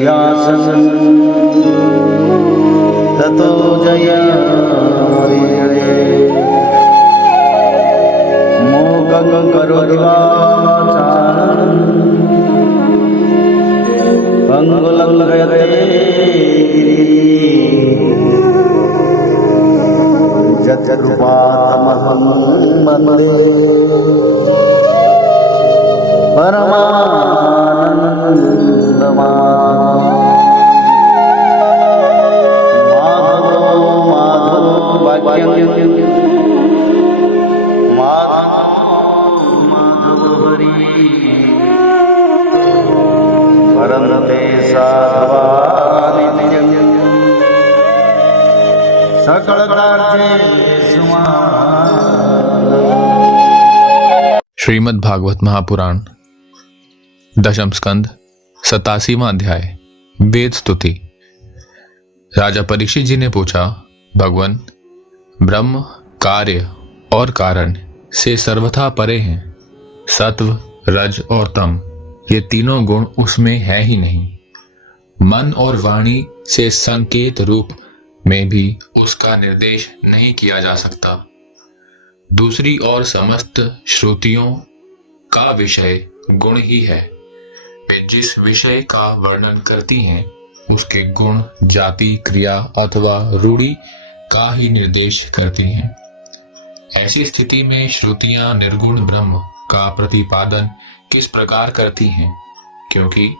शय्यासनं ततो जयामृतये मूकं करोति वाचालं पंगुलं लङ्घयते यत्कृपातमहं वन्दे परन्ते साधवानित्यं सकलकार्येषु श्रीमद् भागवत महापुराण दशम स्कंद 87वां अध्याय वेद स्तुति। राजा परीक्षित जी ने पूछा, भगवान ब्रह्म कार्य और कारण से सर्वथा परे हैं। सत्व रज और तम ये तीनों गुण उसमें है ही नहीं। मन और वाणी से संकेत रूप में भी उसका निर्देश नहीं किया जा सकता। दूसरी ओर समस्त श्रुतियों का विषय गुण ही है। वे जिस विषय का वर्णन करती हैं उसके गुण जाति क्रिया अथवा रूढ़ि का ही निर्देश करती हैं। ऐसी स्थिति में श्रुतियां निर्गुण ब्रह्म का प्रतिपादन किस प्रकार करती हैं, क्योंकि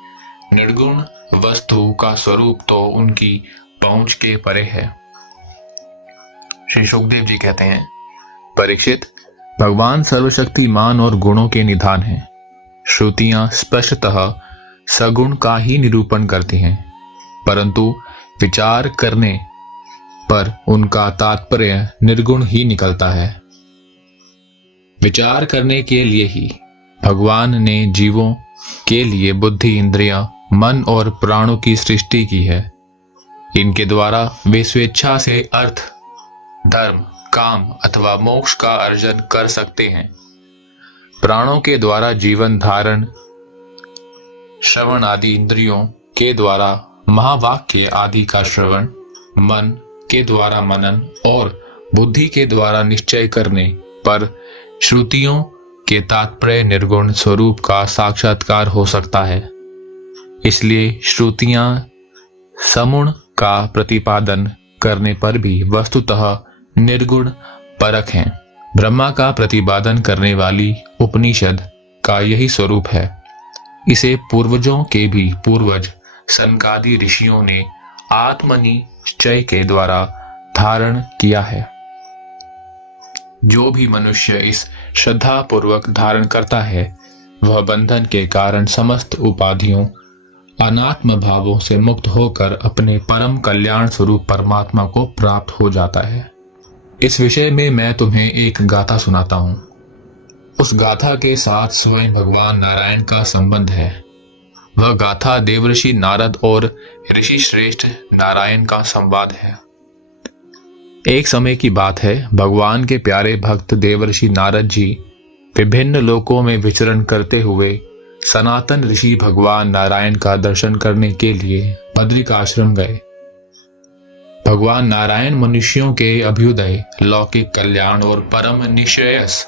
निर्गुण वस्तु का स्वरूप तो उनकी पहुंच के परे है। श्री सुखदेव जी कहते हैं, परीक्षित, भगवान सर्वशक्तिमान और गुणों के निधान हैं। श्रुतियां स्पष्टतः सगुण का ही निरूपण करती हैं, परंतु विचार करने पर उनका तात्पर्य निर्गुण ही निकलता है। विचार करने के लिए ही भगवान ने जीवों के लिए बुद्धि, इंद्रियां, मन और प्राणों की सृष्टि की है। इनके द्वारा वे स्वेच्छा से अर्थ, धर्म, काम अथवा मोक्ष का अर्जन कर सकते हैं। प्राणों के द्वारा जीवन धारण, श्रवण आदि इंद्रियों के द्वारा महावाक्य आदि का श्रवण, मन के द्वारा मनन और बुद्धि के द्वारा निश्चय करने पर श्रुतियों के तात्पर्य निर्गुण स्वरूप का साक्षात्कार हो सकता है। इसलिए श्रुतियां सगुण का प्रतिपादन करने पर भी वस्तुतः निर्गुण परक हैं। ब्रह्मा का प्रतिपादन करने वाली उपनिषद का यही स्वरूप है। इसे पूर्वजों के भी पूर्वज सनकादि ऋषियों ने आत्मनिश्चय के द्वारा धारण किया है। जो भी मनुष्य इस श्रद्धा पूर्वक धारण करता है वह बंधन के कारण समस्त उपाधियों, अनात्म भावों से मुक्त होकर अपने परम कल्याण स्वरूप परमात्मा को प्राप्त हो जाता है। इस विषय में मैं तुम्हें एक गाथा सुनाता हूं। उस गाथा के साथ स्वयं भगवान नारायण का संबंध है। वह गाथा देवर्षि नारद और ऋषि श्रेष्ठ नारायण का संवाद है। एक समय की बात है, भगवान के प्यारे भक्त देवर्षि नारद जी विभिन्न लोकों में विचरण करते हुए सनातन ऋषि भगवान नारायण का दर्शन करने के लिए बद्रिकाश्रम गए। भगवान नारायण मनुष्यों के अभ्युदय, लौकिक कल्याण और परम निश्रेयस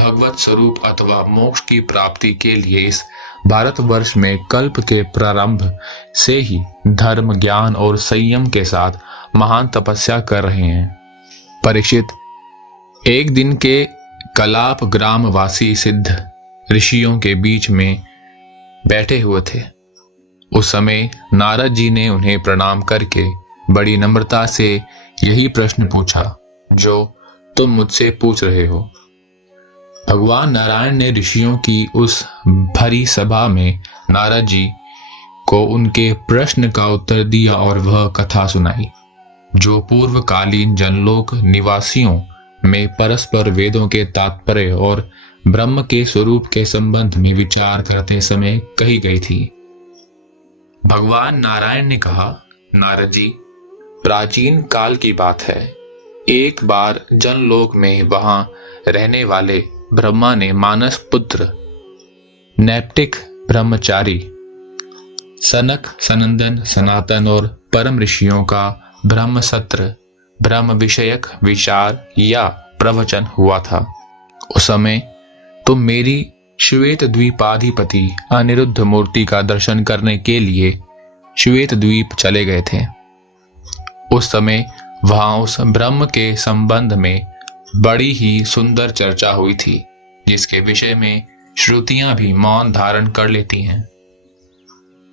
भगवत स्वरूप अथवा मोक्ष की प्राप्ति के लिए इस भारतवर्ष में कल्प के प्रारंभ से ही धर्म, ज्ञान और संयम के साथ महान तपस्या कर रहे हैं। परीक्षित, एक दिन के कलाप ग्रामवासी सिद्ध ऋषियों के बीच में बैठे हुए थे। उस समय नारद जी ने उन्हें प्रणाम करके बड़ी नम्रता से यही प्रश्न पूछा जो तुम मुझसे पूछ रहे हो। भगवान नारायण ने ऋषियों की उस भरी सभा में नारद जी को उनके प्रश्न का उत्तर दिया और वह कथा सुनाई जो पूर्वकालीन जनलोक निवासियों में परस्पर वेदों के तात्पर्य और ब्रह्म के स्वरूप के संबंध में विचार करते समय कही गई थी। भगवान नारायण ने कहा, नारद जी, प्राचीन काल की बात है। एक बार जनलोक में वहां रहने वाले ब्रह्मा ने मानस पुत्र नैप्टिक ब्रह्मचारी सनक, सनंदन, सनातन और परम ऋषियों का ब्रह्म सत्र, ब्रह्म विषयक विचार या प्रवचन हुआ था। उस समय तुम मेरी श्वेत द्वीपाधिपति अनिरुद्ध मूर्ति का दर्शन करने के लिए श्वेत द्वीप चले गए थे। उस समय वहां उस ब्रह्म के संबंध में बड़ी ही सुंदर चर्चा हुई थी, जिसके विषय में श्रुतियां भी मौन धारण कर लेती हैं।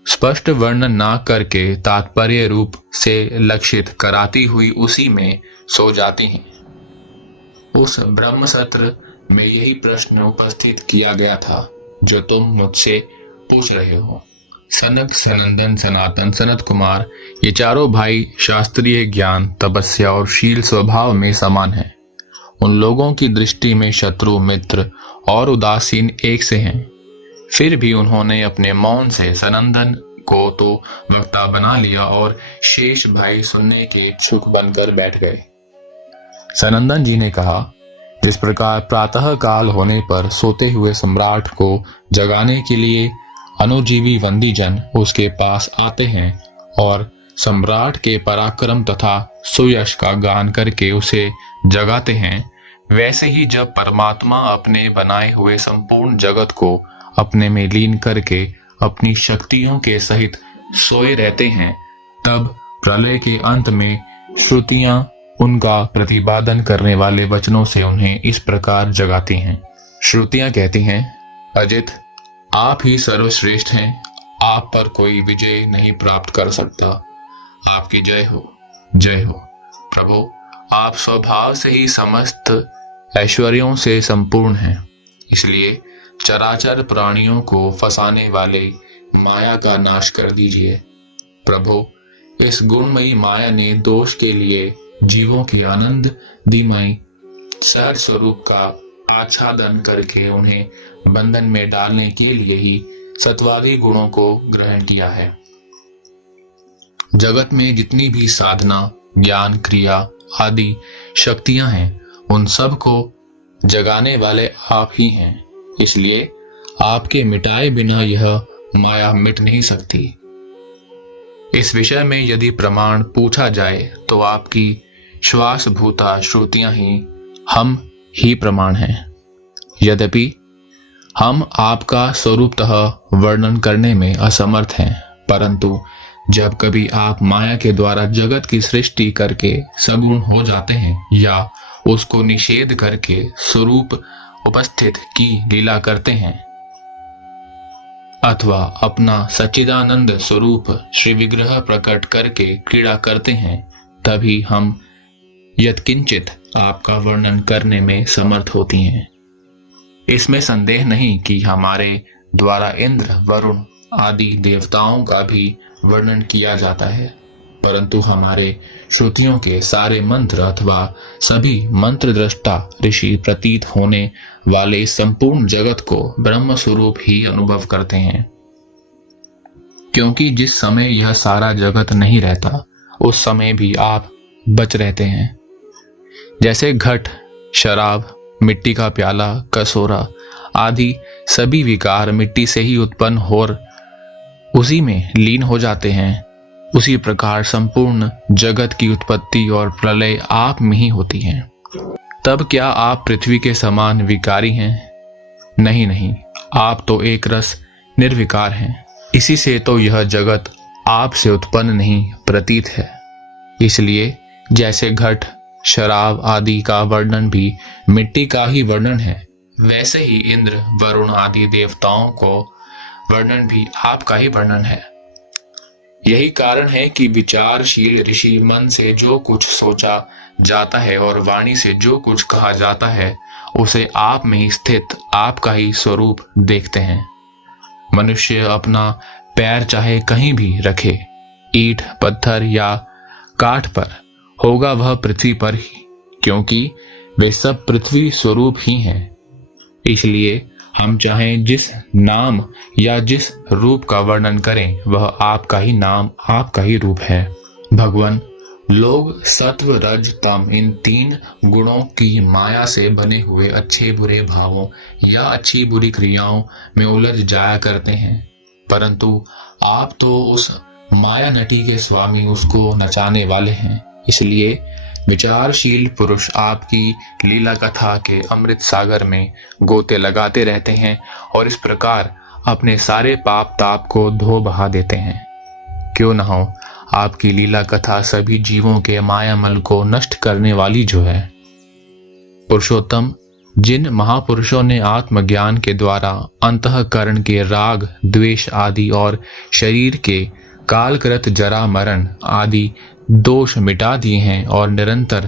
स्पष्ट वर्णन ना करके तात्पर्य रूप से लक्षित कराती हुई उसी में सो जाती हैं। उस ब्रह्म सत्र में यही प्रश्न उपस्थित किया गया था जो तुम मुझसे पूछ रहे हो। सनक, सनंदन, सनातन, सनत कुमार ये चारों भाई शास्त्रीय ज्ञान, तपस्या और शील स्वभाव में समान हैं। उन लोगों की दृष्टि में शत्रु, मित्र और उदासीन एक से हैं। फिर भी उन्होंने अपने मौन से सनंदन को तो वक्ता बना लिया और शेष भाई सुनने के इच्छुक बनकर बैठ गए। सनंदन जी ने कहा, जिस प्रकार प्रातः काल होने पर सोते हुए सम्राट को जगाने के लिए अनुजीवी वंदीजन उसके पास आते हैं और सम्राट के पराक्रम तथा सुयश का गान करके उसे जगाते हैं, वैसे ही जब परमात्मा अपने बनाए हुए संपूर्ण जगत को अपने में लीन करके अपनी शक्तियों के सहित सोए रहते हैं, तब प्रलय के अंत में श्रुतियां उनका प्रतिपादन करने वाले वचनों से उन्हें इस प्रकार जगाती हैं। श्रुतियां कहती हैं, अजित, आप ही सर्वश्रेष्ठ हैं, आप पर कोई विजय नहीं प्राप्त कर सकता। आपकी जय हो, जय हो। प्रभु, आप स्वभाव से ही समस्त ऐश्वर्यों से संपूर्ण हैं, इसलिए चराचर प्राणियों को फंसाने वाले माया का नाश कर दीजिए। प्रभु, इस गुणमयी माया ने दोष के लिए जीवों के आनंद दिमय सहज स्वरूप का आच्छादन करके उन्हें बंधन में डालने के लिए ही सत्वादी गुणों को ग्रहण किया है। जगत में जितनी भी साधना, ज्ञान, क्रिया आदि शक्तियां हैं, उन सब को जगाने वाले आप ही हैं। इसलिए आपके मिटाए बिना यह माया मिट नहीं सकती। इस विषय में यदि प्रमाण पूछा जाए तो आपकी श्वास भूता श्रुतियां हम ही प्रमाण हैं। यद्यपि हम आपका स्वरूपतः वर्णन करने में असमर्थ हैं, परंतु जब कभी आप माया के द्वारा जगत की सृष्टि करके सगुण हो जाते हैं या उसको निषेध करके स्वरूप उपस्थित की लीला करते हैं अथवा अपना सच्चिदानंद स्वरूप श्री विग्रह प्रकट करके क्रीड़ा करते हैं, तभी हम यत्किंचित आपका वर्णन करने में समर्थ होती हैं। इसमें संदेह नहीं कि हमारे द्वारा इंद्र, वरुण आदि देवताओं का भी वर्णन किया जाता है, परंतु हमारे श्रुतियों के सारे मंत्र अथवा सभी मंत्र दृष्टा ऋषि प्रतीत होने वाले संपूर्ण जगत को ब्रह्म स्वरूप ही अनुभव करते हैं। क्योंकि जिस समय यह सारा जगत नहीं रहता, उस समय भी आप बच रहते हैं। जैसे घट, शराब, मिट्टी का प्याला, कसोरा आदि सभी विकार मिट्टी से ही उत्पन्न और उसी में लीन हो जाते हैं, उसी प्रकार संपूर्ण जगत की उत्पत्ति और प्रलय आप में ही होती है। तब क्या आप पृथ्वी के समान विकारी हैं? नहीं नहीं, आप तो एक रस निर्विकार हैं। इसी से तो यह जगत आप से उत्पन्न नहीं प्रतीत है। इसलिए जैसे घट, शराब आदि का वर्णन भी मिट्टी का ही वर्णन है, वैसे ही इंद्र, वरुण आदि देवताओं को वर्णन भी आपका ही वर्णन है। यही कारण है कि विचारशील ऋषि मन से जो कुछ सोचा जाता है और वाणी से जो कुछ कहा जाता है, उसे आप में ही स्थित आपका ही स्वरूप देखते हैं। मनुष्य अपना पैर चाहे कहीं भी रखे, ईंट, पत्थर या काठ पर, होगा वह पृथ्वी पर ही, क्योंकि वे सब पृथ्वी स्वरूप ही हैं। इसलिए हम चाहें जिस नाम या जिस रूप का वर्णन करें, वह आपका ही नाम, आपका ही रूप है। भगवान, लोग सत्व, रज, तम इन तीन गुणों की माया से बने हुए अच्छे बुरे भावों या अच्छी बुरी क्रियाओं में उलझ जाया करते हैं, परंतु आप तो उस माया नटी के स्वामी, उसको नचाने वाले हैं। इसलिए विचारशील पुरुष आपकी लीला कथा के अमृत सागर में गोते लगाते रहते हैं और इस प्रकार अपने सारे पाप ताप को धो बहा देते हैं। क्यों न हो आपकी लीला कथा सभी जीवों के मायामल को नष्ट करने वाली जो है। पुरुषोत्तम, जिन महापुरुषों ने आत्मज्ञान के द्वारा अंतःकरण के राग, द्वेष आदि और शरीर के कालकृत जरा मरण आदि दोष मिटा दिए हैं और निरंतर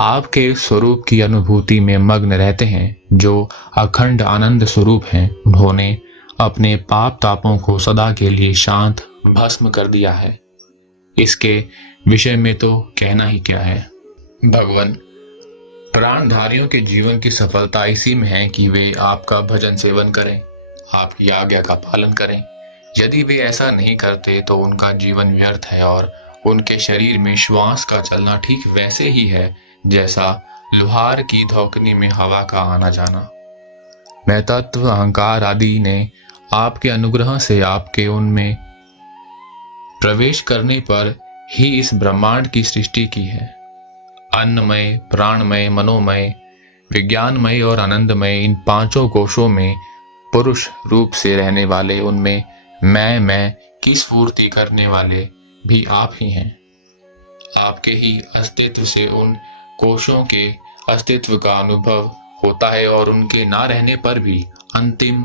आपके स्वरूप की अनुभूति में मग्न रहते हैं, जो अखंड आनंद स्वरूप हैं, उन्होंने अपने पाप तापों को सदा के लिए शांत भस्म कर दिया है। इसके विषय में तो कहना ही क्या है। भगवान, प्राणधारियों के जीवन की सफलता इसी में है कि वे आपका भजन सेवन करें, आपकी आज्ञा का पालन करें। यदि वे ऐसा नहीं करते तो उनका जीवन व्यर्थ है और उनके शरीर में श्वास का चलना ठीक वैसे ही है जैसा लोहार की धौकनी में हवा का आना जाना। मैं तत्व, अहंकार आदि ने आपके अनुग्रह से आपके उनमें प्रवेश करने पर ही इस ब्रह्मांड की सृष्टि की है। अन्नमय, प्राणमय, मनोमय, विज्ञानमय और आनंदमय, इन पांचों कोशों में पुरुष रूप से रहने वाले, उनमें मैं की स्फूर्ति करने वाले भी आप ही हैं। आपके ही अस्तित्व से उन कोशों के अस्तित्व का अनुभव होता है और उनके ना रहने पर भी अंतिम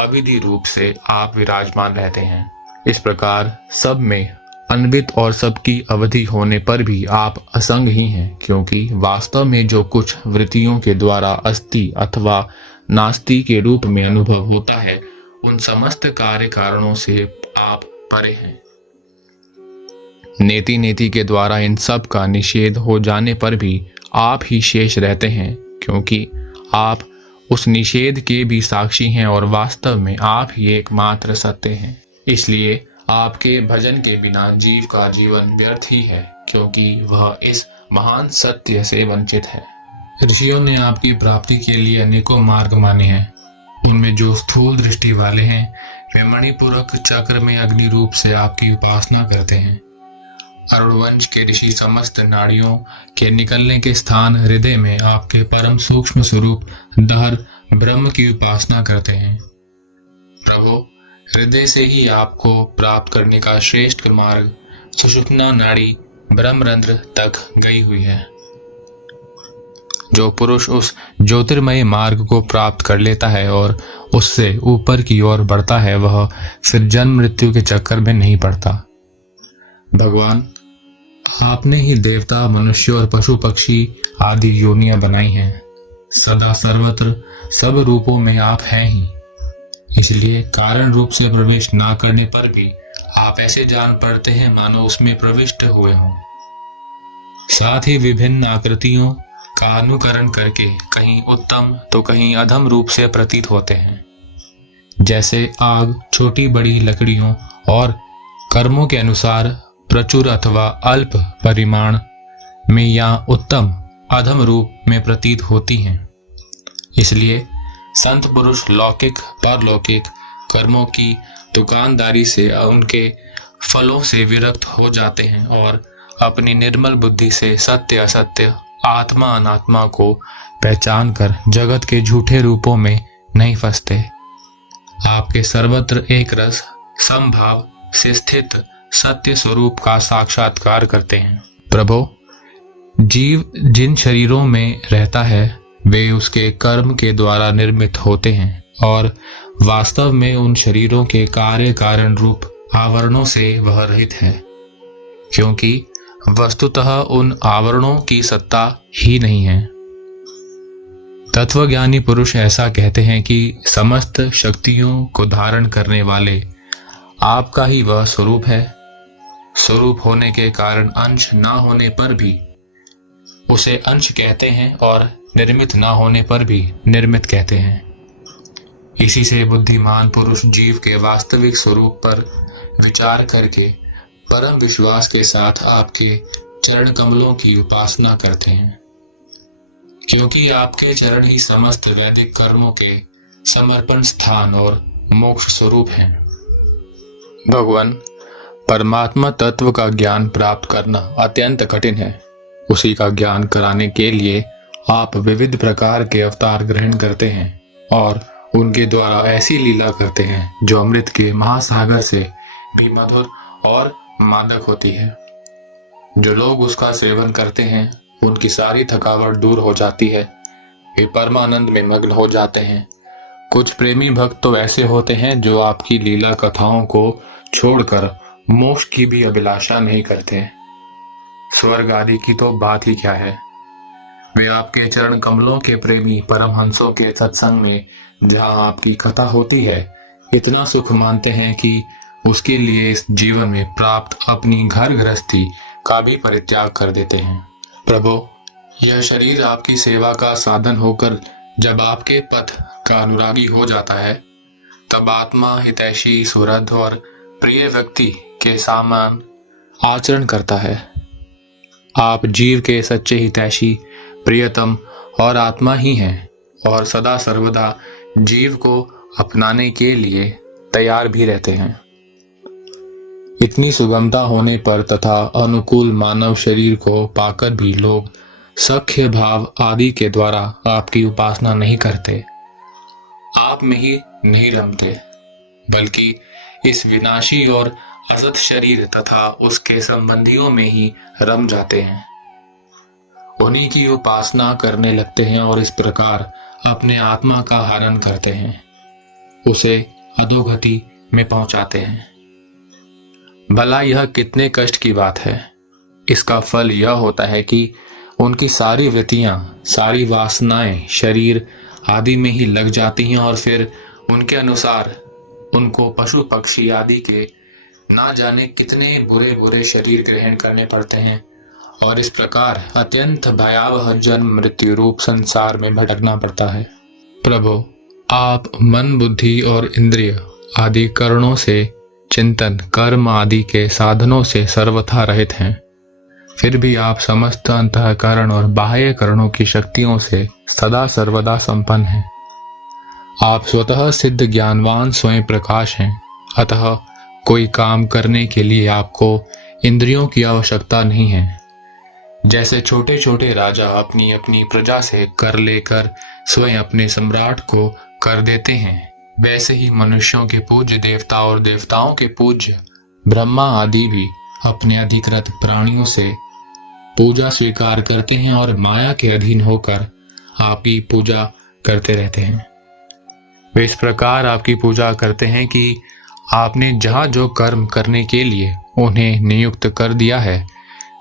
अविधि रूप से आप विराजमान रहते हैं। इस प्रकार सब में अन्वित और सबकी अवधि होने पर भी आप असंग ही हैं, क्योंकि वास्तव में जो कुछ वृत्तियों के द्वारा अस्ति अथवा नास्ति के रूप में अनुभव होता है, उन समस्त कार्य कारणों से आप परे हैं। नेति नेति के द्वारा इन सब का निषेध हो जाने पर भी आप ही शेष रहते हैं, क्योंकि आप उस निषेध के भी साक्षी हैं और वास्तव में आप ही एकमात्र सत्य हैं। इसलिए आपके भजन के बिना जीव का जीवन व्यर्थ ही है, क्योंकि वह इस महान सत्य से वंचित है। ऋषियों ने आपकी प्राप्ति के लिए अनेकों मार्ग माने हैं। उनमें जो स्थूल दृष्टि वाले हैं वे मणिपूरक चक्र में अग्नि रूप से आपकी उपासना करते हैं। अरुणवंश के ऋषि समस्त नाड़ियों के निकलने के स्थान हृदय में आपके परम सूक्ष्म स्वरूप दहर ब्रह्म की उपासना करते हैं। प्रभु, हृदय से ही आपको प्राप्त करने का श्रेष्ठ मार्ग सुषुप्ना नाड़ी ब्रह्मरंध्र तक गई हुई है। जो पुरुष उस ज्योतिर्मय मार्ग को प्राप्त कर लेता है और उससे ऊपर की ओर बढ़ता है, वह फिर जन्म मृत्यु के चक्कर में नहीं पड़ता। भगवान, आपने ही देवता, मनुष्य और पशु पक्षी आदि योनियां बनाई हैं। सदा सर्वत्र सब रूपों में आप हैं ही। इसलिए कारण रूप से प्रवेश ना करने पर भी आप ऐसे जान पड़ते हैं मानो उसमें प्रविष्ट हुए हों। साथ ही विभिन्न आकृतियों का अनुकरण करके कहीं उत्तम तो कहीं अधम रूप से प्रतीत होते हैं। जैसे आग छोटी बड़ी लकड़ियों और कर्मों के अनुसार प्रचुर अथवा अल्प परिमाण में या उत्तम अधम रूप में प्रतीत होती हैं। इसलिए संत पुरुष लौकिक परलौकिक कर्मों की दुकानदारी से उनके फलों से विरक्त हो जाते हैं और अपनी निर्मल बुद्धि से सत्य असत्य, आत्मा अनात्मा को पहचान कर जगत के झूठे रूपों में नहीं फंसते। आपके सर्वत्र एक रस समभाव से स्थित सत्य स्वरूप का साक्षात्कार करते हैं। प्रभु, जीव जिन शरीरों में रहता है वे उसके कर्म के द्वारा निर्मित होते हैं और वास्तव में उन शरीरों के कार्य कारण रूप आवरणों से वह रहित है, क्योंकि वस्तुतः उन आवरणों की सत्ता ही नहीं है। तत्वज्ञानी पुरुष ऐसा कहते हैं कि समस्त शक्तियों को धारण करने वाले आपका ही वह स्वरूप है। स्वरूप होने के कारण अंश ना होने पर भी उसे अंश कहते हैं और निर्मित ना होने पर भी निर्मित कहते हैं। इसी से बुद्धिमान पुरुष जीव के वास्तविक स्वरूप पर विचार करके परम विश्वास के साथ आपके चरण कमलों की उपासना करते हैं, क्योंकि आपके चरण ही समस्त वैदिक कर्मों के समर्पण स्थान और मोक्ष स्वरूप हैं। भगवान, परमात्मा तत्व का ज्ञान प्राप्त करना अत्यंत कठिन है। उसी का ज्ञान कराने के लिए आप विविध प्रकार के अवतार ग्रहण करते हैं और उनके द्वारा ऐसी लीला करते हैं जो अमृत के महासागर से भी मधुर और मादक होती है। जो लोग उसका सेवन करते हैं उनकी सारी थकावट दूर हो जाती है, वे परमानंद में मग्न हो जाते हैं। कुछ प्रेमी भक्त तो ऐसे होते हैं जो आपकी लीला कथाओं को छोड़कर मोक्ष की भी अभिलाषा नहीं करते। स्वर्ग आदि की तो बात ही क्या है। वे आपके चरण कमलों के प्रेमी परमहंसों के सत्संग में जहां आपकी कथा होती है इतना सुख मानते हैं कि उसके लिए इस जीवन में प्राप्त अपनी घर गृहस्थी का भी परित्याग कर देते हैं। प्रभु, यह शरीर आपकी सेवा का साधन होकर जब आपके पथ का अनुरागी हो जाता है तब आत्मा हितैषी सुहृद और प्रिय व्यक्ति के समान आचरण करता है। आप जीव के सच्चे हितैषी, प्रियतम और आत्मा ही हैं और सदा सर्वदा जीव को अपनाने के लिए तैयार भी रहते हैं। इतनी सुगमता होने पर तथा अनुकूल मानव शरीर को पाकर भी लोग सख्य भाव आदि के द्वारा आपकी उपासना नहीं करते, आप में ही नहीं रमते, बल्कि इस विनाशी और असत शरीर तथा उसके संबंधियों में ही रम जाते हैं। उन्हीं की उपासना करने लगते हैं और इस प्रकार अपने आत्मा का हनन करते हैं, उसे अधोगति में पहुंचाते हैं। भला यह कितने कष्ट की बात है। इसका फल यह होता है कि उनकी सारी वृत्तियां, सारी वासनाएं शरीर आदि में ही लग जाती हैं और फिर उनके अनुसार उनको पशु पक्षी आदि के ना जाने कितने बुरे बुरे शरीर ग्रहण करने पड़ते हैं और इस प्रकार अत्यंत भयावह जन्म मृत्यु रूप संसार में भटकना पड़ता है। प्रभु, आप मन, बुद्धि और इंद्रिय आदि करणों से, चिंतन, कर्म आदि के साधनों से सर्वथा रहित हैं, फिर भी आप समस्त अंतःकरण और बाह्य करणों की शक्तियों से सदा सर्वदा संपन्न हैं। आप स्वतः सिद्ध ज्ञानवान स्वयं प्रकाश हैं, अतः कोई काम करने के लिए आपको इंद्रियों की आवश्यकता नहीं है। जैसे छोटे छोटे राजा अपनी अपनी प्रजा से कर लेकर स्वयं अपने सम्राट को कर देते हैं, वैसे ही मनुष्यों के पूज्य देवता और देवताओं के पूज्य ब्रह्मा आदि भी अपने अधिकृत प्राणियों से पूजा स्वीकार करते हैं और माया के अधीन होकर आपकी पूजा करते रहते हैं। वे इस प्रकार आपकी पूजा करते हैं कि आपने जहां जो कर्म करने के लिए उन्हें नियुक्त कर दिया है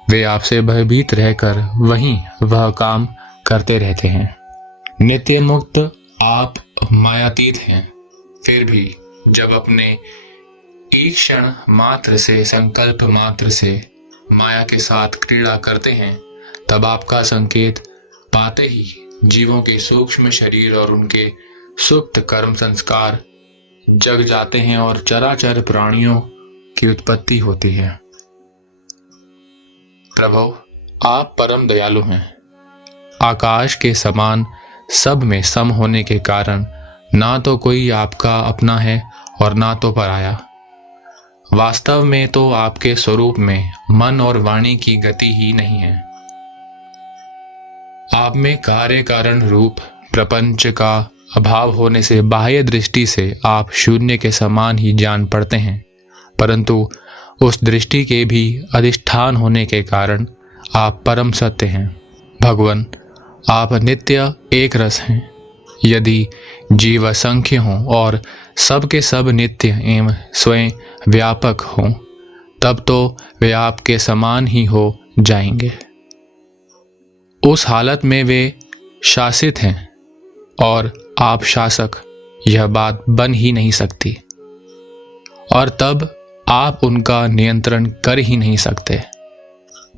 वे आपसे भयभीत रहकर वहीं वह काम करते रहते हैं। नित्य मुक्त आप मायातीत हैं, फिर भी जब अपने एक क्षण मात्र से, संकल्प मात्र से माया के साथ क्रीड़ा करते हैं तब आपका संकेत पाते ही जीवों के सूक्ष्म शरीर और उनके सुप्त कर्म संस्कार जग जाते हैं और चराचर प्राणियों की उत्पत्ति होती है। प्रभु, आप परम दयालु हैं। आकाश के समान सब में सम होने के कारण ना तो कोई आपका अपना है और ना तो पराया। वास्तव में तो आपके स्वरूप में मन और वाणी की गति ही नहीं है। आप में कार्य कारण रूप प्रपंच का अभाव होने से बाह्य दृष्टि से आप शून्य के समान ही जान पड़ते हैं, परंतु उस दृष्टि के भी अधिष्ठान होने के कारण आप परम सत्य हैं। भगवान, आप नित्य एक रस हैं। यदि जीव असंख्य हों और सबके सब नित्य एवं स्वयं व्यापक हों तब तो वे आपके समान ही हो जाएंगे। उस हालत में वे शासित हैं और आप शासक, यह बात बन ही नहीं सकती और तब आप उनका नियंत्रण कर ही नहीं सकते।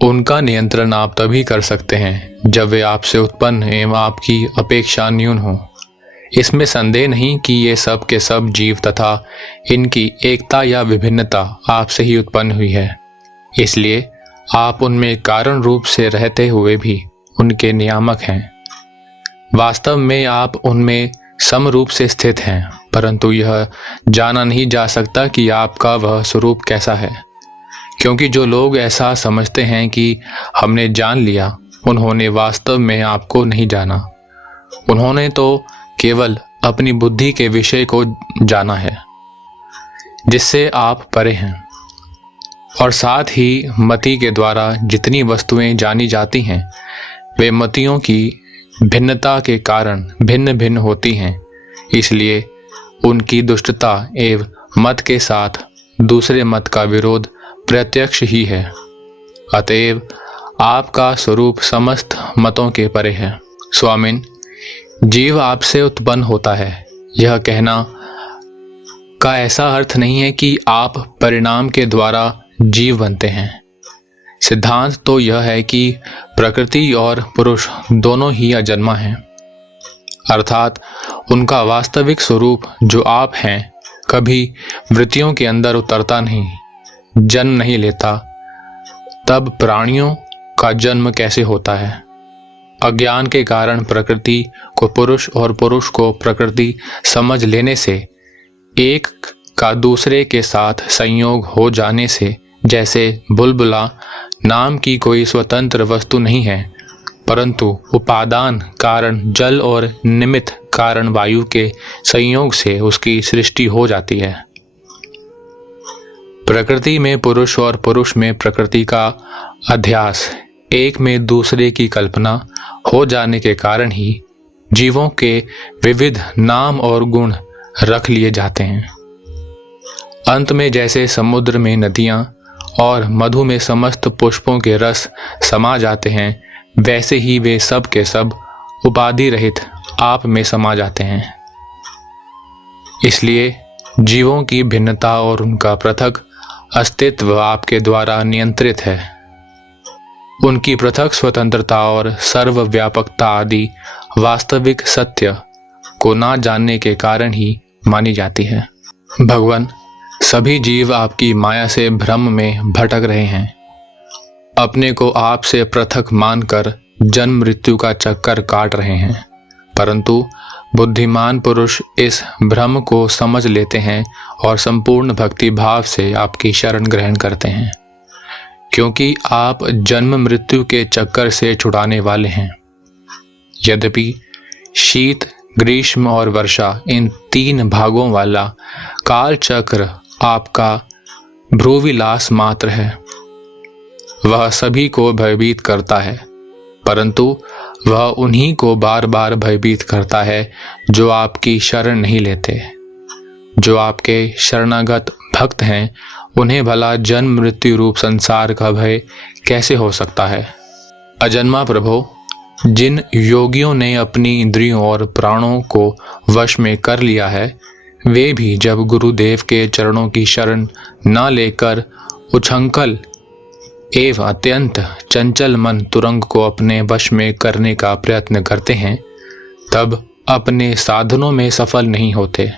उनका नियंत्रण आप तभी कर सकते हैं जब वे आपसे उत्पन्न एवं आपकी अपेक्षा न्यून हो। इसमें संदेह नहीं कि ये सब के सब जीव तथा इनकी एकता या विभिन्नता आपसे ही उत्पन्न हुई है, इसलिए आप उनमें कारण रूप से रहते हुए भी उनके नियामक हैं। वास्तव में आप उनमें समरूप से स्थित हैं, परंतु यह जाना नहीं जा सकता कि आपका वह स्वरूप कैसा है, क्योंकि जो लोग ऐसा समझते हैं कि हमने जान लिया, उन्होंने वास्तव में आपको नहीं जाना। उन्होंने तो केवल अपनी बुद्धि के विषय को जाना है, जिससे आप परे हैं। और साथ ही मति के द्वारा जितनी वस्तुएं जानी जाती हैं, वे मतियों की भिन्नता के कारण भिन्न भिन्न होती हैं। इसलिए उनकी दुष्टता एवं मत के साथ दूसरे मत का विरोध प्रत्यक्ष ही है। अतएव आपका स्वरूप समस्त मतों के परे है। स्वामिन, जीव आपसे उत्पन्न होता है, यह कहना का ऐसा अर्थ नहीं है कि आप परिणाम के द्वारा जीव बनते हैं। सिद्धांत तो यह है कि प्रकृति और पुरुष दोनों ही अजन्मा हैं, अर्थात उनका वास्तविक स्वरूप जो आप हैं कभी वृत्तियों के अंदर उतरता नहीं, जन्म नहीं लेता। तब प्राणियों का जन्म कैसे होता है? अज्ञान के कारण प्रकृति को पुरुष और पुरुष को प्रकृति समझ लेने से, एक का दूसरे के साथ संयोग हो जाने से, जैसे बुलबुला नाम की कोई स्वतंत्र वस्तु नहीं है, परंतु उपादान कारण जल और निमित्त कारण वायु के संयोग से उसकी सृष्टि हो जाती है। प्रकृति में पुरुष और पुरुष में प्रकृति का अध्यास, एक में दूसरे की कल्पना हो जाने के कारण ही जीवों के विविध नाम और गुण रख लिए जाते हैं। अंत में जैसे समुद्र में नदियां और मधु में समस्त पुष्पों के रस समा जाते हैं, वैसे ही वे सब के सब उपाधि रहित आप में समा जाते हैं। इसलिए जीवों की भिन्नता और उनका पृथक अस्तित्व आपके द्वारा नियंत्रित है। उनकी पृथक स्वतंत्रता और सर्वव्यापकता आदि वास्तविक सत्य को ना जानने के कारण ही मानी जाती है। भगवान, सभी जीव आपकी माया से भ्रम में भटक रहे हैं। अपने को आपसे पृथक मानकर जन्म मृत्यु का चक्कर काट रहे हैं, परंतु बुद्धिमान पुरुष इस भ्रम को समझ लेते हैं और संपूर्ण भक्ति भाव से आपकी शरण ग्रहण करते हैं, क्योंकि आप जन्म मृत्यु के चक्कर से छुड़ाने वाले हैं। यद्यपि शीत, ग्रीष्म और वर्षा, इन 3 भागों वाला काल चक्र आपका भ्रूविलास मात्र है, वह सभी को भयभीत करता है, परंतु वह उन्हीं को बार बार भयभीत करता है जो आपकी शरण नहीं लेते। जो आपके शरणागत भक्त हैं, उन्हें भला जन्म मृत्यु रूप संसार का भय कैसे हो सकता है? अजन्मा प्रभो, जिन योगियों ने अपनी इंद्रियों और प्राणों को वश में कर लिया है, वे भी जब गुरुदेव के चरणों की शरण न लेकर उछंकल एवं अत्यंत चंचल मन तुरंग को अपने वश में करने का प्रयत्न करते हैं, तब अपने साधनों में सफल नहीं होते।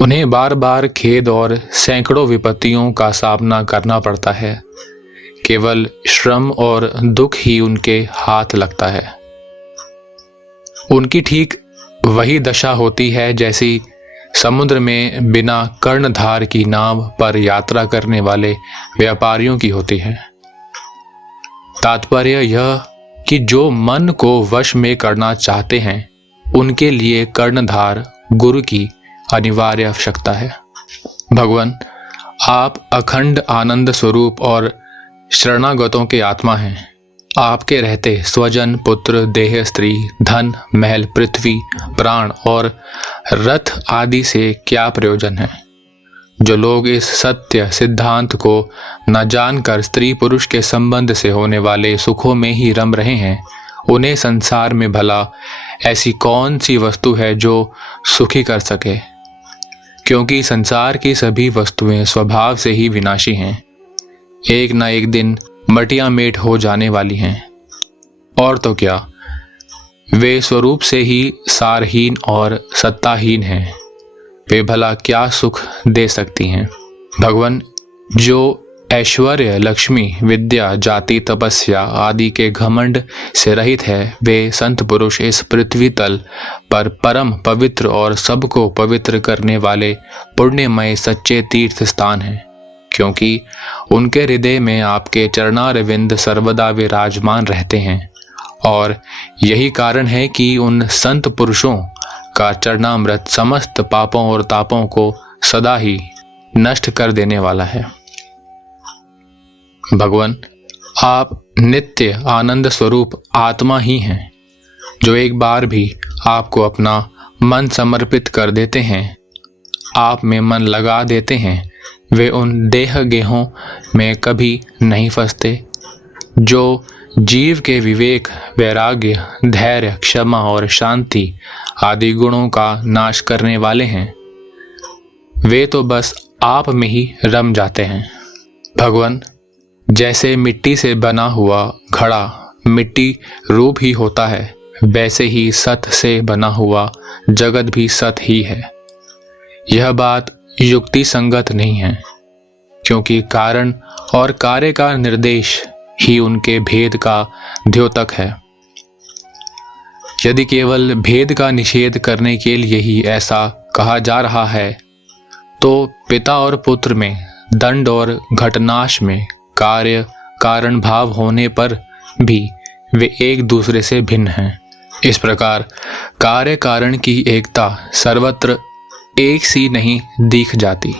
उन्हें बार बार खेद और सैकड़ों विपत्तियों का सामना करना पड़ता है। केवल श्रम और दुख ही उनके हाथ लगता है। उनकी ठीक वही दशा होती है जैसी समुद्र में बिना कर्णधार की नाव पर यात्रा करने वाले व्यापारियों की होती है। तात्पर्य यह कि जो मन को वश में करना चाहते हैं, उनके लिए कर्णधार गुरु की अनिवार्य आवश्यकता है। भगवान, आप अखंड आनंद स्वरूप और शरणागतों के आत्मा हैं। आपके रहते स्वजन, पुत्र, देह, स्त्री, धन, महल, पृथ्वी, प्राण और रथ आदि से क्या प्रयोजन है? जो लोग इस सत्य सिद्धांत को न जानकर स्त्री पुरुष के संबंध से होने वाले सुखों में ही रम रहे हैं, उन्हें संसार में भला ऐसी कौन सी वस्तु है जो सुखी कर सके? क्योंकि संसार की सभी वस्तुएं स्वभाव से ही विनाशी हैं, एक न एक दिन मटिया मेट हो जाने वाली हैं। और तो क्या, वे स्वरूप से ही सारहीन और सत्ताहीन हैं। वे भला क्या सुख दे सकती हैं? भगवान, जो ऐश्वर्य, लक्ष्मी, विद्या, जाति, तपस्या आदि के घमंड से रहित है, वे संत पुरुष इस पृथ्वी तल पर परम पवित्र और सबको पवित्र करने वाले पुण्यमय सच्चे तीर्थ स्थान हैं, क्योंकि उनके हृदय में आपके चरणारविंद सर्वदा विराजमान रहते हैं। और यही कारण है कि उन संत पुरुषों का चरणामृत समस्त पापों और तापों को सदा ही नष्ट कर देने वाला है। भगवान, आप नित्य आनंद स्वरूप आत्मा ही हैं, जो एक बार भी आपको अपना मन समर्पित कर देते हैं, आप में मन लगा देते हैं, वे उन देह गेहों में कभी नहीं फंसते जो जीव के विवेक, वैराग्य, धैर्य, क्षमा और शांति आदि गुणों का नाश करने वाले हैं। वे तो बस आप में ही रम जाते हैं। भगवान, जैसे मिट्टी से बना हुआ घड़ा मिट्टी रूप ही होता है, वैसे ही सत से बना हुआ जगत भी सत ही है। यह बात युक्ति संगत नहीं है, क्योंकि कारण और कार्य का निर्देश ही उनके भेद का द्योतक है। यदि केवल भेद का निषेध करने के लिए ही ऐसा कहा जा रहा है, तो पिता और पुत्र में, दंड और घटनाश में कार्य कारण भाव होने पर भी वे एक दूसरे से भिन्न हैं। इस प्रकार कार्य कारण की एकता सर्वत्र एक सी नहीं दिख जाती।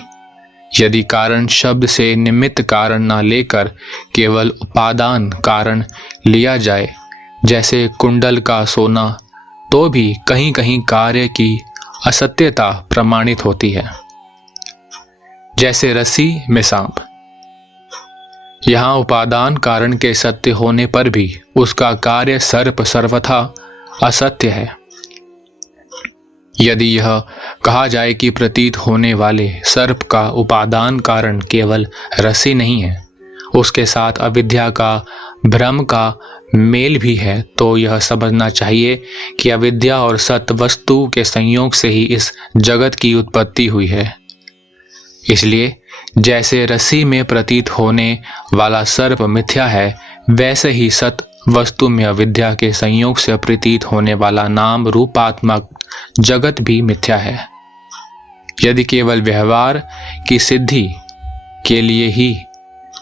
यदि कारण शब्द से निमित्त कारण न लेकर केवल उपादान कारण लिया जाए, जैसे कुंडल का सोना, तो भी कहीं कहीं कार्य की असत्यता प्रमाणित होती है। जैसे रस्सी में सांप, यहाँ उपादान कारण के सत्य होने पर भी उसका कार्य सर्प सर्वथा असत्य है। यदि यह कहा जाए कि प्रतीत होने वाले सर्प का उपादान कारण केवल रस्सी नहीं है, उसके साथ अविद्या का भ्रम का मेल भी है, तो यह समझना चाहिए कि अविद्या और सत वस्तु के संयोग से ही इस जगत की उत्पत्ति हुई है। इसलिए जैसे रस्सी में प्रतीत होने वाला सर्प मिथ्या है, वैसे ही सत वस्तु में अविद्या के संयोग से प्रतीत होने वाला नाम रूपात्मक जगत भी मिथ्या है। यदि केवल व्यवहार की सिद्धि के लिए ही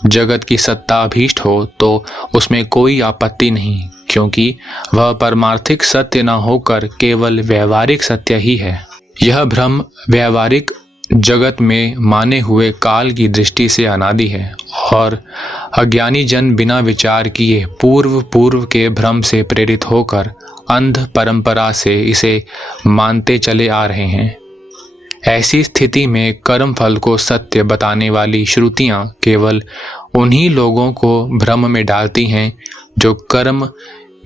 जगत की सत्ता अभीष्ट हो, तो उसमें कोई आपत्ति नहीं, क्योंकि वह परमार्थिक सत्य न होकर केवल व्यवहारिक सत्य ही है। यह भ्रम व्यवहारिक जगत में माने हुए काल की दृष्टि से अनादि है, और अज्ञानी जन बिना विचार किए पूर्व के भ्रम से प्रेरित होकर अंध परंपरा से इसे मानते चले आ रहे हैं। ऐसी स्थिति में कर्म फल को सत्य बताने वाली श्रुतियां केवल उन्हीं लोगों को भ्रम में डालती हैं जो कर्म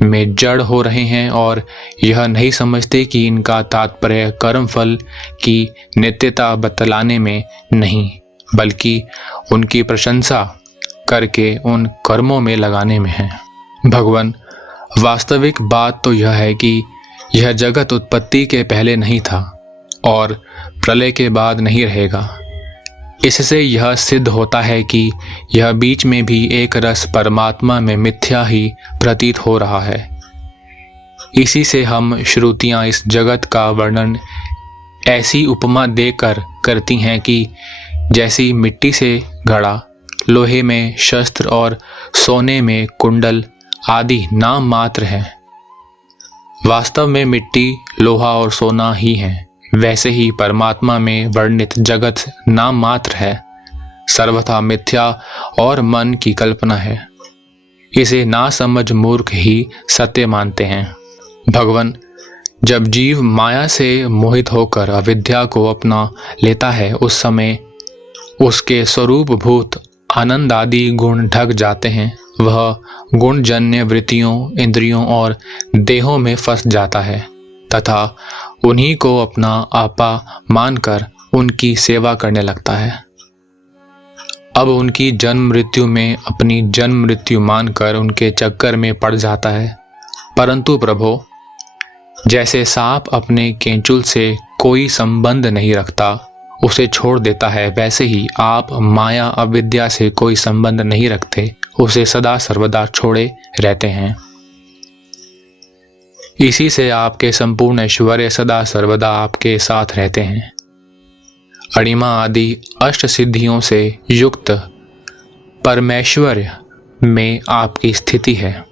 में जड़ हो रहे हैं और यह नहीं समझते कि इनका तात्पर्य कर्म फल की नित्यता बतलाने में नहीं, बल्कि उनकी प्रशंसा करके उन कर्मों में लगाने में है। भगवान, वास्तविक बात तो यह है कि यह जगत उत्पत्ति के पहले नहीं था और प्रलय के बाद नहीं रहेगा। इससे यह सिद्ध होता है कि यह बीच में भी एक रस परमात्मा में मिथ्या ही प्रतीत हो रहा है। इसी से हम श्रुतियां इस जगत का वर्णन ऐसी उपमा देकर करती हैं कि जैसी मिट्टी से घड़ा, लोहे में शस्त्र और सोने में कुंडल आदि नाम मात्र हैं। वास्तव में मिट्टी, लोहा और सोना ही हैं। वैसे ही परमात्मा में वर्णित जगत नाम मात्र है, सर्वथा मिथ्या और मन की कल्पना है। इसे ना समझ मूर्ख ही सत्य मानते हैं। भगवान, जब जीव माया से मोहित होकर अविद्या को अपना लेता है, उस समय उसके स्वरूप भूत आनंद आदि गुण ढक जाते हैं। वह गुणजन्य वृत्तियों, इंद्रियों और देहों में फंस जाता है तथा उन्हीं को अपना आपा मानकर उनकी सेवा करने लगता है। अब उनकी जन्म मृत्यु में अपनी जन्म मृत्यु मानकर उनके चक्कर में पड़ जाता है। परंतु प्रभो, जैसे सांप अपने केंचुल से कोई संबंध नहीं रखता, उसे छोड़ देता है, वैसे ही आप माया अविद्या से कोई संबंध नहीं रखते, उसे सदा सर्वदा छोड़े रहते हैं। इसी से आपके संपूर्ण ऐश्वर्य सदा सर्वदा आपके साथ रहते हैं। अणिमा आदि अष्ट सिद्धियों से युक्त परमेश्वर्य में आपकी स्थिति है।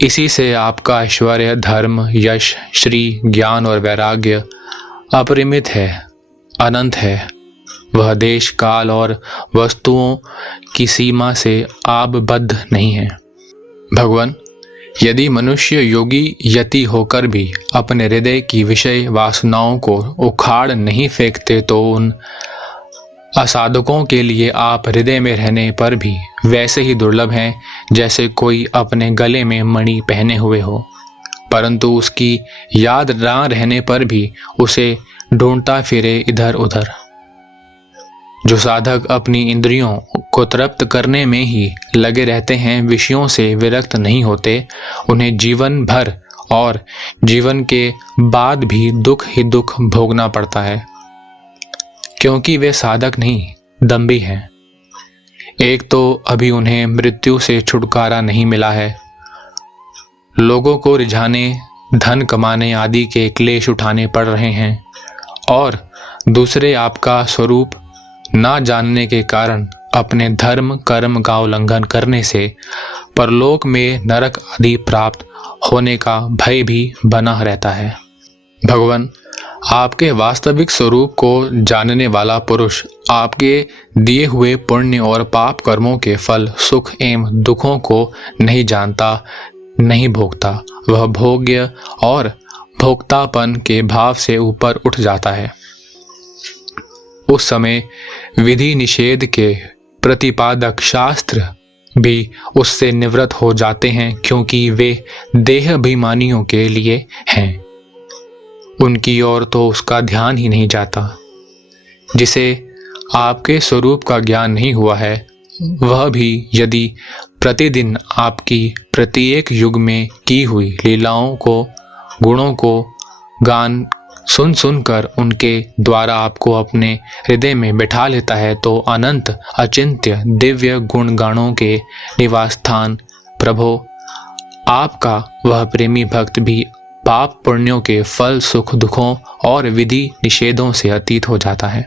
इसी से आपका ऐश्वर्य, धर्म, यश, श्री, ज्ञान और वैराग्य अपरिमित है, अनंत है। वह देश, काल और वस्तुओं की सीमा से आबद्ध नहीं है। भगवान, यदि मनुष्य योगी यति होकर भी अपने हृदय की विषय वासनाओं को उखाड़ नहीं फेंकते, तो उन असाधकों के लिए आप हृदय में रहने पर भी वैसे ही दुर्लभ हैं जैसे कोई अपने गले में मणि पहने हुए हो, परंतु उसकी याद ना रहने पर भी उसे ढूंढता फिरे इधर उधर। जो साधक अपनी इंद्रियों को तृप्त करने में ही लगे रहते हैं, विषयों से विरक्त नहीं होते, उन्हें जीवन भर और जीवन के बाद भी दुख ही दुख भोगना पड़ता है, क्योंकि वे साधक नहीं, दंभी हैं। एक तो अभी उन्हें मृत्यु से छुटकारा नहीं मिला है, लोगों को रिझाने, धन कमाने आदि के क्लेश उठाने पड़ रहे हैं, और दूसरे आपका स्वरूप ना जानने के कारण अपने धर्म कर्म का उल्लंघन करने से परलोक में नरक आदि प्राप्त होने का भय भी बना रहता है। भगवान, आपके वास्तविक स्वरूप को जानने वाला पुरुष आपके दिए हुए पुण्य और पाप कर्मों के फल, सुख एवं दुखों को नहीं जानता, नहीं भोगता। वह भोग्य और भोक्तापन के भाव से ऊपर उठ जाता है। उस समय विधि निषेध के प्रतिपादक शास्त्र भी उससे निवृत्त हो जाते हैं, क्योंकि वे देह अभिमानियों के लिए हैं। उनकी ओर तो उसका ध्यान ही नहीं जाता। जिसे आपके स्वरूप का ज्ञान नहीं हुआ है, वह भी यदि प्रतिदिन आपकी प्रत्येक युग में की हुई लीलाओं को, गुणों को गान सुन सुनकर उनके द्वारा आपको अपने हृदय में बैठा लेता है, तो अनंत अचिंत्य दिव्य गुण गानों के निवास स्थान प्रभो आपका वह प्रेमी भक्त भी पाप पुण्यों के फल, सुख दुखों और विधि निषेधों से अतीत हो जाता है,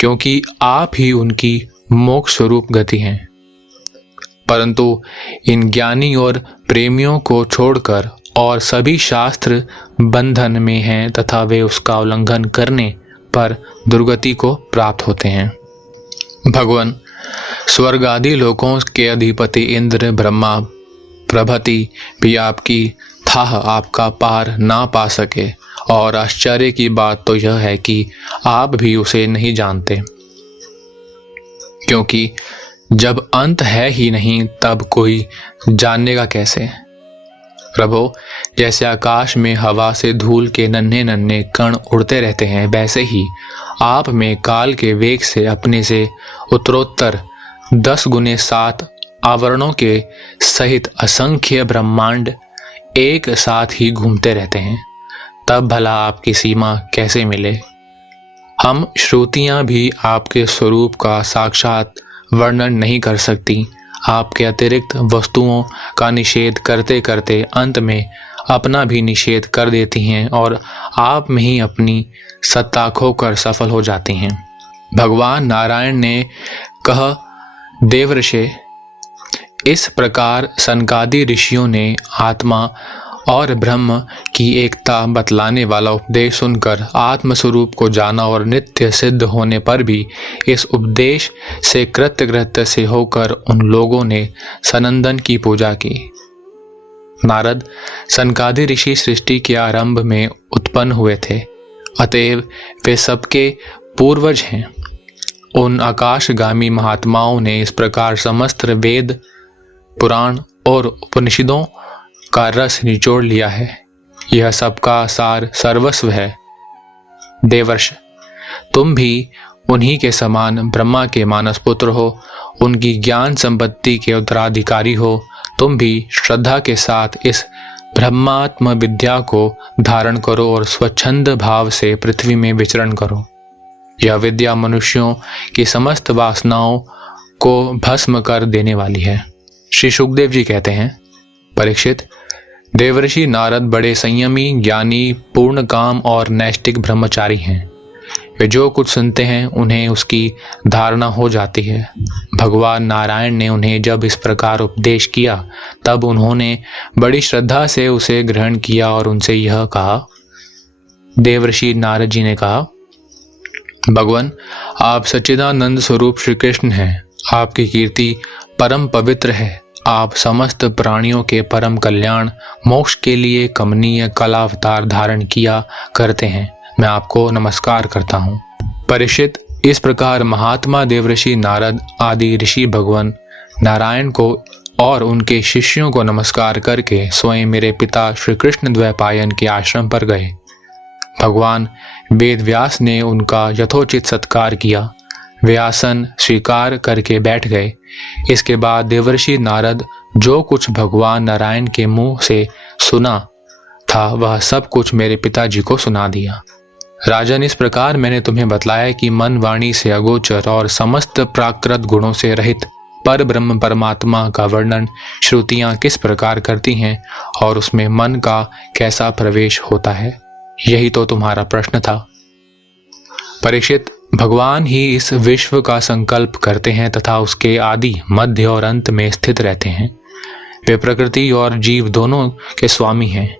क्योंकि आप ही उनकी मोक्ष स्वरूप गति हैं। परंतु इन ज्ञानी और प्रेमियों को छोड़कर और सभी शास्त्र बंधन में हैं तथा वे उसका उल्लंघन करने पर दुर्गति को प्राप्त होते हैं। भगवान, स्वर्ग आदि लोकों के अधिपति इंद्र, ब्रह्मा प्रभृति भी आपकी थाह आपका पार ना पा सके, और आश्चर्य की बात तो यह है कि आप भी उसे नहीं जानते, क्योंकि जब अंत है ही नहीं तब कोई जानेगा कैसे। प्रभो, जैसे आकाश में हवा से धूल के नन्हे नन्हे कण उड़ते रहते हैं, वैसे ही आप में काल के वेग से अपने से उत्तरोत्तर 10 गुने 7 आवरणों के सहित असंख्य ब्रह्मांड एक साथ ही घूमते रहते हैं। तब भला आपकी सीमा कैसे मिले? हम श्रुतियां भी आपके स्वरूप का साक्षात वर्णन नहीं कर सकती। आपके अतिरिक्त वस्तुओं का निषेध करते करते अंत में अपना भी निषेध कर देती हैं और आप में ही अपनी सत्ता खोकर सफल हो जाती हैं। भगवान नारायण ने कहा, देवर्षे, इस प्रकार सनकादि ऋषियों ने आत्मा और ब्रह्म की एकता बतलाने वाला उपदेश सुनकर आत्मस्वरूप को जाना, और नित्य सिद्ध होने पर भी इस उपदेश से कृतकृत्य से होकर उन लोगों ने सनंदन की पूजा की। नारद, सनकादि ऋषि सृष्टि के आरंभ में उत्पन्न हुए थे, अतएव वे सबके पूर्वज हैं। उन आकाशगामी महात्माओं ने इस प्रकार समस्त वेद, पुराण और उपनिषदों का रस निचोड़ लिया है। यह सबका सार सर्वस्व है। देवर्ष, तुम भी उन्हीं के समान ब्रह्मा के मानस पुत्र हो, उनकी ज्ञान संपत्ति के उत्तराधिकारी हो। तुम भी श्रद्धा के साथ इस ब्रह्मात्म विद्या को धारण करो और स्वच्छंद भाव से पृथ्वी में विचरण करो। यह विद्या मनुष्यों की समस्त वासनाओं को भस्म कर देने वाली है। श्री सुखदेव जी कहते हैं, परीक्षित, देवर्षि नारद बड़े संयमी, ज्ञानी, पूर्ण काम और नैष्टिक ब्रह्मचारी हैं। वे जो कुछ सुनते हैं उन्हें उसकी धारणा हो जाती है। भगवान नारायण ने उन्हें जब इस प्रकार उपदेश किया तब उन्होंने बड़ी श्रद्धा से उसे ग्रहण किया और उनसे यह कहा। देवर्षि नारद जी ने कहा, भगवान, आप सच्चिदानंद स्वरूप श्री कृष्ण हैं। आपकी कीर्ति परम पवित्र है। आप समस्त प्राणियों के परम कल्याण मोक्ष के लिए कमनीय कला अवतार धारण किया करते हैं। मैं आपको नमस्कार करता हूँ। परीक्षित, इस प्रकार महात्मा देवर्षि नारद आदि ऋषि भगवान नारायण को और उनके शिष्यों को नमस्कार करके स्वयं मेरे पिता श्री कृष्ण द्वैपायन के आश्रम पर गए। भगवान वेद व्यास ने उनका यथोचित सत्कार किया। वे आसन स्वीकार करके बैठ गए। इसके बाद देवर्षि नारद जो कुछ भगवान नारायण के मुंह से सुना था वह सब कुछ मेरे पिताजी को सुना दिया। राजन, इस प्रकार मैंने तुम्हें बतलाया कि मन वाणी से अगोचर और समस्त प्राकृत गुणों से रहित पर ब्रह्म परमात्मा का वर्णन श्रुतियां किस प्रकार करती हैं और उसमें मन का कैसा प्रवेश होता है। यही तो तुम्हारा प्रश्न था। परीक्षित, भगवान ही इस विश्व का संकल्प करते हैं तथा उसके आदि, मध्य और अंत में स्थित रहते हैं। वे प्रकृति और जीव दोनों के स्वामी हैं।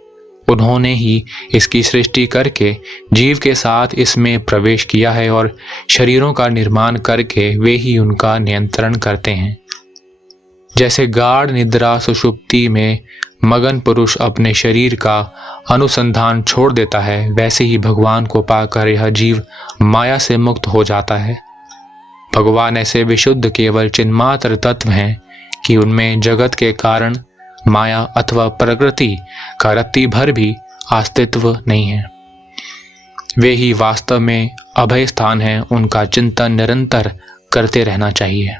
उन्होंने ही इसकी सृष्टि करके जीव के साथ इसमें प्रवेश किया है और शरीरों का निर्माण करके वे ही उनका नियंत्रण करते हैं। जैसे गाढ़ निद्रा सुषुप्ति में मगन पुरुष अपने शरीर का अनुसंधान छोड़ देता है, वैसे ही भगवान को पाकर यह जीव माया से मुक्त हो जाता है। भगवान ऐसे विशुद्ध केवल चिन्मात्र तत्व हैं कि उनमें जगत के कारण माया अथवा प्रकृति का रत्ती भर भी अस्तित्व नहीं है। वे ही वास्तव में अभय स्थान है। उनका चिंतन निरंतर करते रहना चाहिए।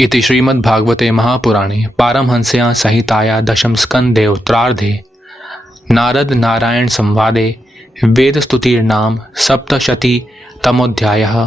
इति श्रीमद् भागवते महापुराणे पारमहंस्यां संहिताया दशम स्कंदे उत्तरार्धे नारद नारायण संवादे वेद स्तुतिर्नाम सप्तशती तमोध्यायः।